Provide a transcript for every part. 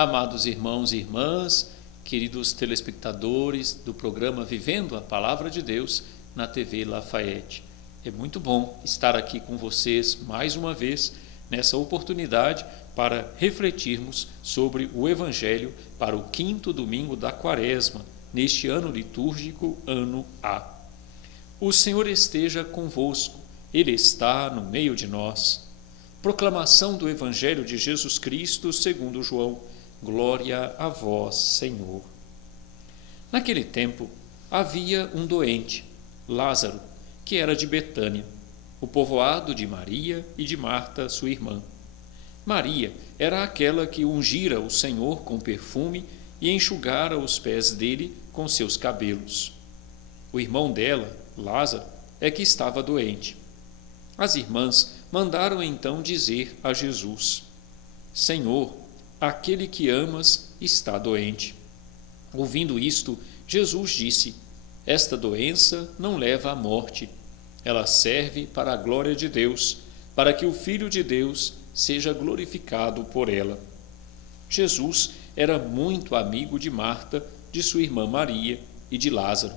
Amados irmãos e irmãs, queridos telespectadores do programa Vivendo a Palavra de Deus na TV Lafayette. É muito bom estar aqui com vocês mais uma vez nessa oportunidade para refletirmos sobre o Evangelho para o 5º domingo da Quaresma, neste ano litúrgico, ano A. O Senhor esteja convosco, Ele está no meio de nós. Proclamação do Evangelho de Jesus Cristo segundo João. Glória a vós, Senhor. Naquele tempo, havia um doente, Lázaro, que era de Betânia, o povoado de Maria e de Marta, sua irmã. Maria era aquela que ungira o Senhor com perfume e enxugara os pés dele com seus cabelos. O irmão dela, Lázaro, é que estava doente. As irmãs mandaram então dizer a Jesus: Senhor, aquele que amas está doente. Ouvindo isto, Jesus disse: Esta doença não leva à morte. Ela serve para a glória de Deus, para que o Filho de Deus seja glorificado por ela. Jesus era muito amigo de Marta, de sua irmã Maria e de Lázaro.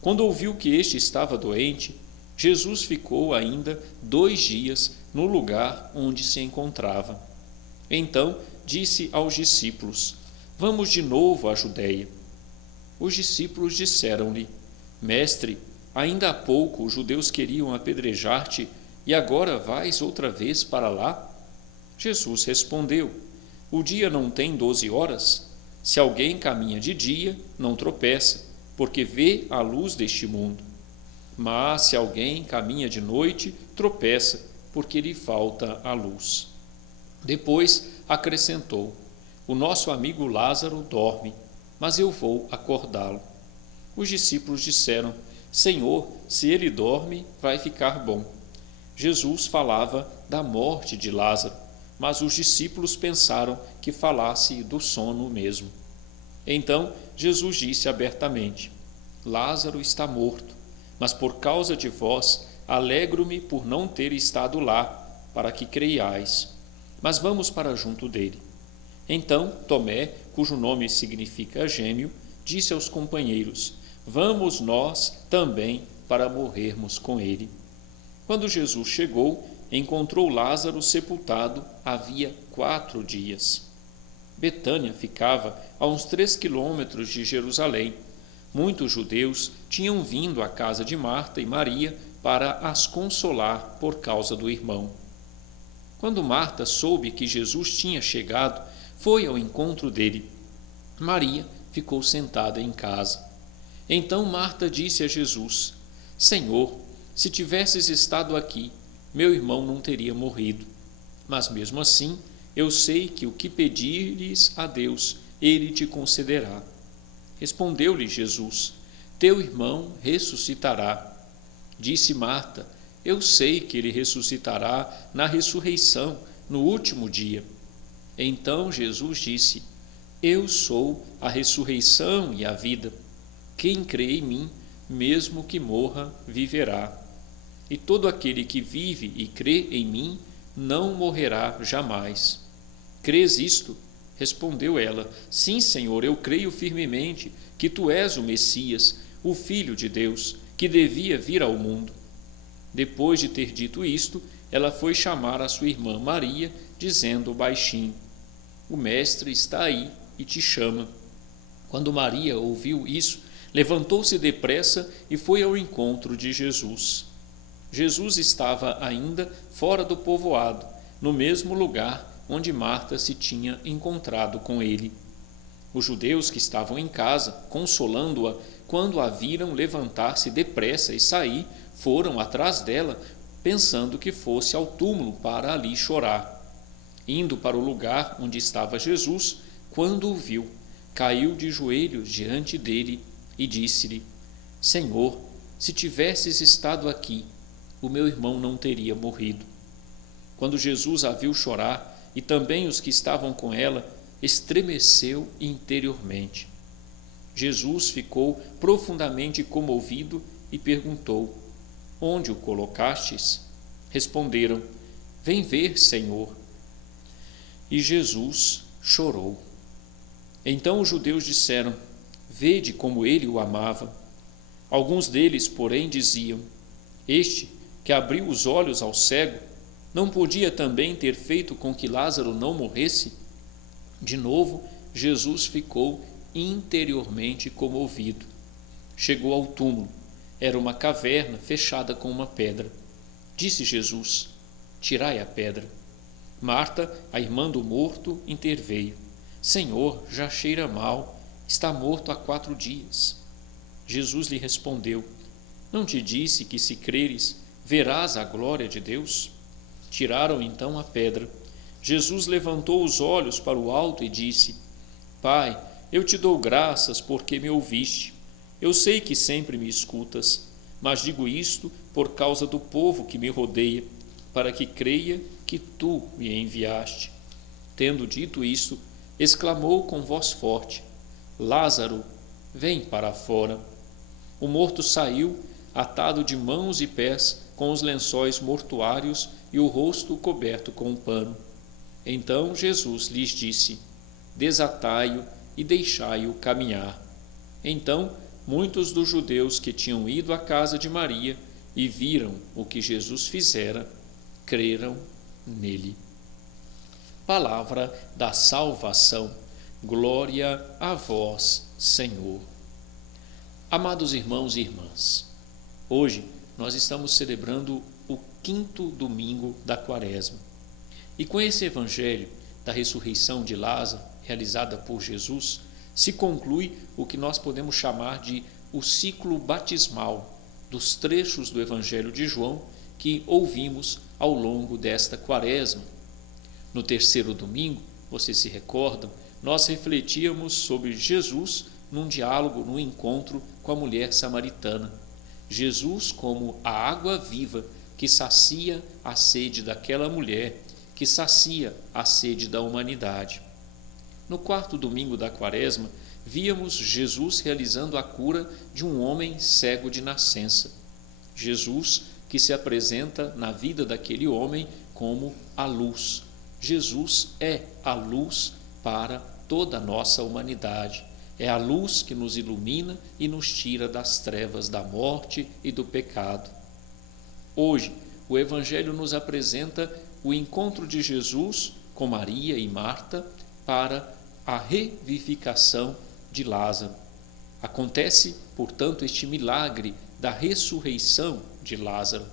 Quando ouviu que este estava doente, Jesus ficou ainda 2 dias no lugar onde se encontrava. Então disse aos discípulos: Vamos de novo à Judeia. Os discípulos disseram-lhe: Mestre, ainda há pouco os judeus queriam apedrejar-te, e agora vais outra vez para lá? Jesus respondeu: O dia não tem 12 horas? Se alguém caminha de dia, não tropeça, porque vê a luz deste mundo. Mas se alguém caminha de noite, tropeça, porque lhe falta a luz. Depois acrescentou: O nosso amigo Lázaro dorme, mas eu vou acordá-lo. Os discípulos disseram: Senhor, se ele dorme, vai ficar bom. Jesus falava da morte de Lázaro, mas os discípulos pensaram que falasse do sono mesmo. Então Jesus disse abertamente: Lázaro está morto, mas por causa de vós alegro-me por não ter estado lá, para que creiais. Mas vamos para junto dele. Então Tomé, cujo nome significa gêmeo, disse aos companheiros: Vamos nós também para morrermos com ele. Quando Jesus chegou, encontrou Lázaro sepultado havia 4 dias. Betânia ficava a uns 3 quilômetros de Jerusalém. Muitos judeus tinham vindo à casa de Marta e Maria para as consolar por causa do irmão. Quando Marta soube que Jesus tinha chegado, foi ao encontro dele. Maria ficou sentada em casa. Então Marta disse a Jesus: Senhor, se tivesses estado aqui, meu irmão não teria morrido. Mas mesmo assim, eu sei que o que pedires a Deus, ele te concederá. Respondeu-lhe Jesus: Teu irmão ressuscitará. Disse Marta: Eu sei que ele ressuscitará na ressurreição, no último dia. Então Jesus disse: Eu sou a ressurreição e a vida. Quem crê em mim, mesmo que morra, viverá. E todo aquele que vive e crê em mim, não morrerá jamais. Crês isto? Respondeu ela: Sim, Senhor, eu creio firmemente que tu és o Messias, o Filho de Deus, que devia vir ao mundo. Depois de ter dito isto, ela foi chamar a sua irmã Maria, dizendo baixinho: O mestre está aí e te chama. Quando Maria ouviu isso, levantou-se depressa e foi ao encontro de Jesus. Jesus estava ainda fora do povoado, no mesmo lugar onde Marta se tinha encontrado com ele. Os judeus que estavam em casa, consolando-a, quando a viram levantar-se depressa e sair, foram atrás dela, pensando que fosse ao túmulo para ali chorar. Indo para o lugar onde estava Jesus, quando o viu, caiu de joelhos diante dele e disse-lhe: Senhor, se tivesses estado aqui, o meu irmão não teria morrido. Quando Jesus a viu chorar, e também os que estavam com ela, estremeceu interiormente. Jesus ficou profundamente comovido e perguntou: Onde o colocastes? Responderam: Vem ver, Senhor. E Jesus chorou. Então os judeus disseram: vede como ele o amava. Alguns deles, porém, diziam: este, que abriu os olhos ao cego, não podia também ter feito com que Lázaro não morresse? De novo, Jesus ficou interiormente comovido. Chegou ao túmulo. Era uma caverna fechada com uma pedra. Disse Jesus: tirai a pedra. Marta, a irmã do morto, interveio: Senhor, já cheira mal, está morto há 4 dias. Jesus lhe respondeu: não te disse que, se creres, verás a glória de Deus? Tiraram então a pedra. Jesus levantou os olhos para o alto e disse: Pai, eu te dou graças porque me ouviste. Eu sei que sempre me escutas, mas digo isto por causa do povo que me rodeia, para que creia que tu me enviaste. Tendo dito isto, exclamou com voz forte: Lázaro, vem para fora. O morto saiu, atado de mãos e pés, com os lençóis mortuários e o rosto coberto com um pano. Então Jesus lhes disse: desatai-o e deixai-o caminhar. Então muitos dos judeus que tinham ido à casa de Maria e viram o que Jesus fizera, creram nele. Palavra da salvação. Glória a vós, Senhor. Amados irmãos e irmãs, hoje nós estamos celebrando o 5º domingo da Quaresma. E com esse evangelho da ressurreição de Lázaro, realizada por Jesus, se conclui o que nós podemos chamar de o ciclo batismal dos trechos do Evangelho de João que ouvimos ao longo desta Quaresma. No 3º domingo, vocês se recordam, nós refletíamos sobre Jesus num diálogo, num encontro com a mulher samaritana. Jesus como a água viva que sacia a sede daquela mulher, que sacia a sede da humanidade. No 4º domingo da Quaresma, víamos Jesus realizando a cura de um homem cego de nascença. Jesus que se apresenta na vida daquele homem como a luz. Jesus é a luz para toda a nossa humanidade. É a luz que nos ilumina e nos tira das trevas da morte e do pecado. Hoje, o Evangelho nos apresenta o encontro de Jesus com Maria e Marta para a revivificação de Lázaro. Acontece, portanto, este milagre da ressurreição de Lázaro.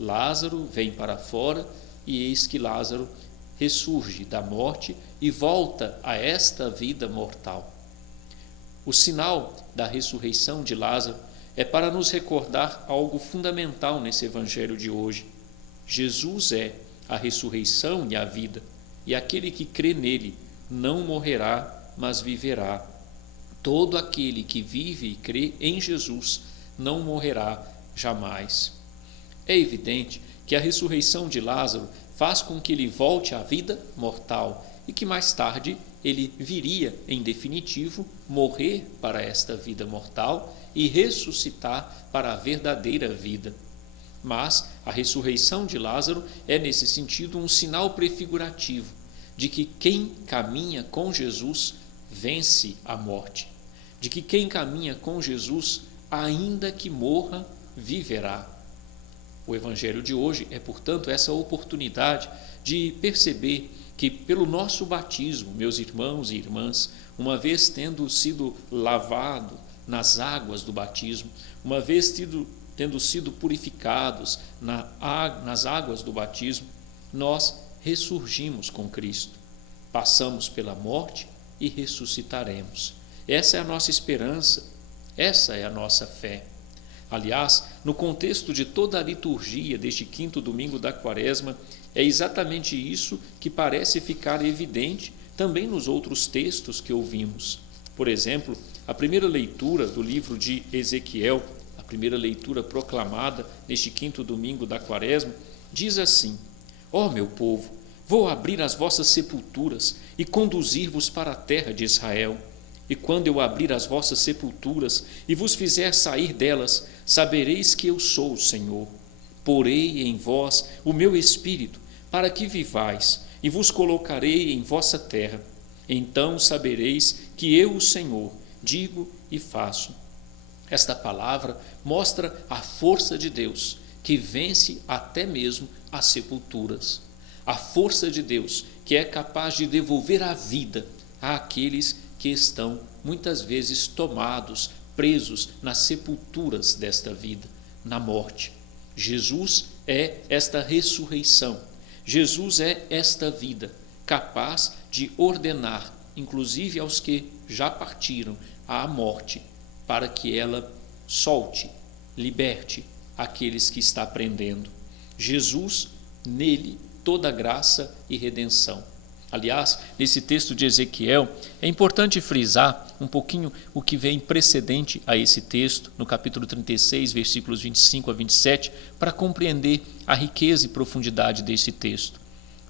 Lázaro vem para fora e eis que Lázaro ressurge da morte e volta a esta vida mortal. O sinal da ressurreição de Lázaro é para nos recordar algo fundamental nesse evangelho de hoje. Jesus é a ressurreição e a vida, e aquele que crê nele não morrerá, mas viverá. Todo aquele que vive e crê em Jesus não morrerá jamais. É evidente que a ressurreição de Lázaro faz com que ele volte à vida mortal e que mais tarde ele viria, em definitivo, morrer para esta vida mortal e ressuscitar para a verdadeira vida. Mas a ressurreição de Lázaro é, nesse sentido, um sinal prefigurativo de que quem caminha com Jesus vence a morte, de que quem caminha com Jesus, ainda que morra, viverá. O Evangelho de hoje é, portanto, essa oportunidade de perceber que pelo nosso batismo, meus irmãos e irmãs, uma vez tendo sido lavado nas águas do batismo, uma vez tendo sido purificados nas águas do batismo, nós ressurgimos com Cristo, passamos pela morte e ressuscitaremos. Essa é a nossa esperança, essa é a nossa fé. Aliás, no contexto de toda a liturgia deste 5º domingo da Quaresma, é exatamente isso que parece ficar evidente também nos outros textos que ouvimos. Por exemplo, a primeira leitura do livro de Ezequiel, a primeira leitura proclamada neste 5º domingo da Quaresma, diz assim: Ó meu povo, vou abrir as vossas sepulturas e conduzir-vos para a terra de Israel. E quando eu abrir as vossas sepulturas e vos fizer sair delas, sabereis que eu sou o Senhor. Porei em vós o meu espírito, para que vivais, e vos colocarei em vossa terra. Então sabereis que eu, o Senhor, digo e faço. Esta palavra mostra a força de Deus, que vence até mesmo as sepulturas. A força de Deus, que é capaz de devolver a vida àqueles que estão muitas vezes tomados, presos nas sepulturas desta vida, na morte. Jesus é esta ressurreição. Jesus é esta vida, capaz de ordenar, inclusive aos que já partiram, à morte, para que ela solte, liberte aqueles que está prendendo. Jesus, nele, toda graça e redenção. Aliás, nesse texto de Ezequiel, é importante frisar um pouquinho o que vem precedente a esse texto, no capítulo 36, versículos 25 a 27, para compreender a riqueza e profundidade desse texto.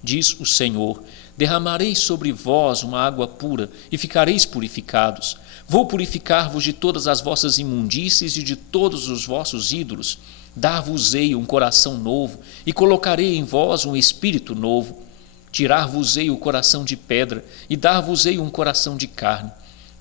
Diz o Senhor: derramarei sobre vós uma água pura e ficareis purificados. Vou purificar-vos de todas as vossas imundícies e de todos os vossos ídolos. Dar-vos-ei um coração novo e colocarei em vós um espírito novo. Tirar-vos-ei o coração de pedra e dar-vos-ei um coração de carne.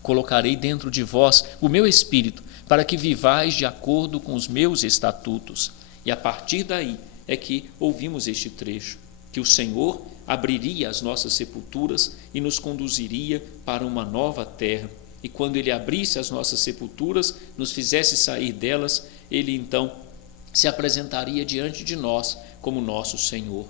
Colocarei dentro de vós o meu espírito, para que vivais de acordo com os meus estatutos. E a partir daí é que ouvimos este trecho, que o Senhor abriria as nossas sepulturas e nos conduziria para uma nova terra. E quando Ele abrisse as nossas sepulturas, nos fizesse sair delas, Ele então se apresentaria diante de nós como nosso Senhor.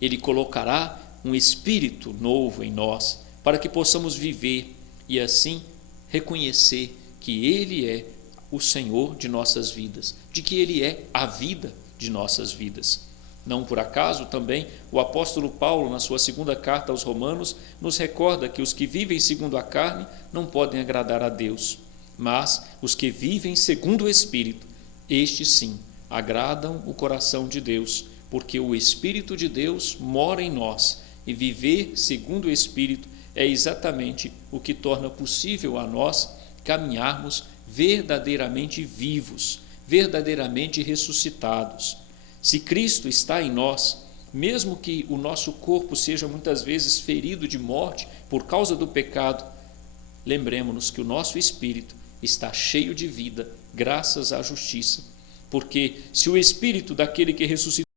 Ele colocará um espírito novo em nós, para que possamos viver e assim reconhecer que Ele é o Senhor de nossas vidas, de que Ele é a vida de nossas vidas. Não por acaso também o apóstolo Paulo, na sua segunda carta aos Romanos, nos recorda que os que vivem segundo a carne não podem agradar a Deus, mas os que vivem segundo o Espírito, estes sim agradam o coração de Deus, porque o Espírito de Deus mora em nós, e viver segundo o Espírito é exatamente o que torna possível a nós caminharmos verdadeiramente vivos, verdadeiramente ressuscitados. Se Cristo está em nós, mesmo que o nosso corpo seja muitas vezes ferido de morte por causa do pecado, lembremos-nos que o nosso espírito está cheio de vida, graças à justiça. Porque se o espírito daquele que ressuscitou